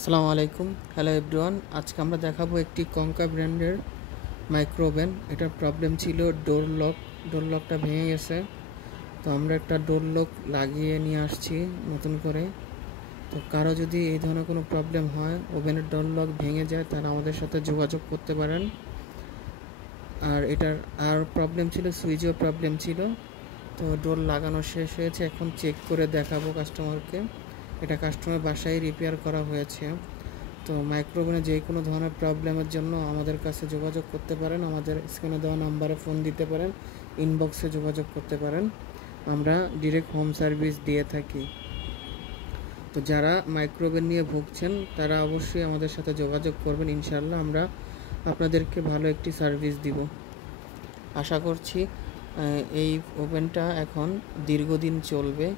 আসসালামু আলাইকুম। Hello everyone, আজকে আমরা দেখাবো একটি কঙ্কা ব্র্যান্ডের মাইক্রো ওভেন। এটার প্রবলেম ছিল ডোর লকটা ভেঙে গেছে। তো আমরা একটা ডোর লক লাগিয়ে নিয়ে আসছি নতুন করে। তো কারো যদি এই ধরনের কোনো প্রবলেম হয়, ওভেনের ডোর লক ভেঙে যায়, তারা আমাদের সাথে যোগাযোগ করতে পারেন। আর এটার আর প্রবলেম ছিল, সুইচেও প্রবলেম ছিল। তো ডোর লাগানো শেষ হয়েছে, এখন চেক করে দেখাবো কাস্টমারকে। এটা কাস্টমার বাসায় রিপেয়ার করা হয়েছে। তো মাইক্রোওভেনে যে কোনো ধরনের প্রবলেমের জন্য আমাদের কাছে যোগাযোগ করতে পারেন। আমাদের স্ক্রিনে দেওয়া নাম্বারে ফোন দিতে পারেন, ইনবক্সে যোগাযোগ করতে পারেন। আমরা ডিরেক্ট হোম সার্ভিস দিয়ে থাকি। তো যারা মাইক্রোওভেন নিয়ে ভুগছেন তারা অবশ্যই আমাদের সাথে যোগাযোগ করবেন। ইনশাআল্লাহ আমরা আপনাদেরকে ভালো একটি সার্ভিস দিব। আশা করছি এই ওভেনটা এখন দীর্ঘদিন চলবে।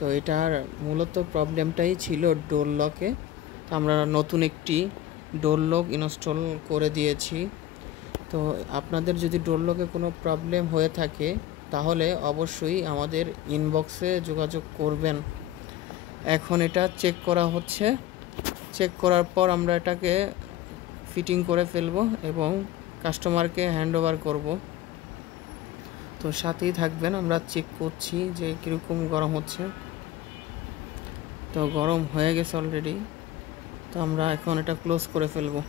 তো এটার মূলত প্রবলেমটাই ছিল ডোর লকে। আমরা নতুন একটি ডোর লক ইনস্টল করে দিয়েছি। তো আপনাদের যদি ডোর লকে কোনো প্রবলেম হয়ে থাকে তাহলে অবশ্যই আমাদের ইনবক্সে যোগাযোগ করবেন। এখন এটা চেক করা হচ্ছে। চেক করার পর আমরা এটাকে ফিটিং করে ফেলবো এবং কাস্টমারকে হ্যান্ড ওভার করবো। তো সাথেই থাকবেন, আমরা চেক করছি যে কীরকম গরম হচ্ছে। তো গরম হয়ে গেছে অলরেডি। তো আমরা এখন এটা ক্লোজ করে ফেলবো।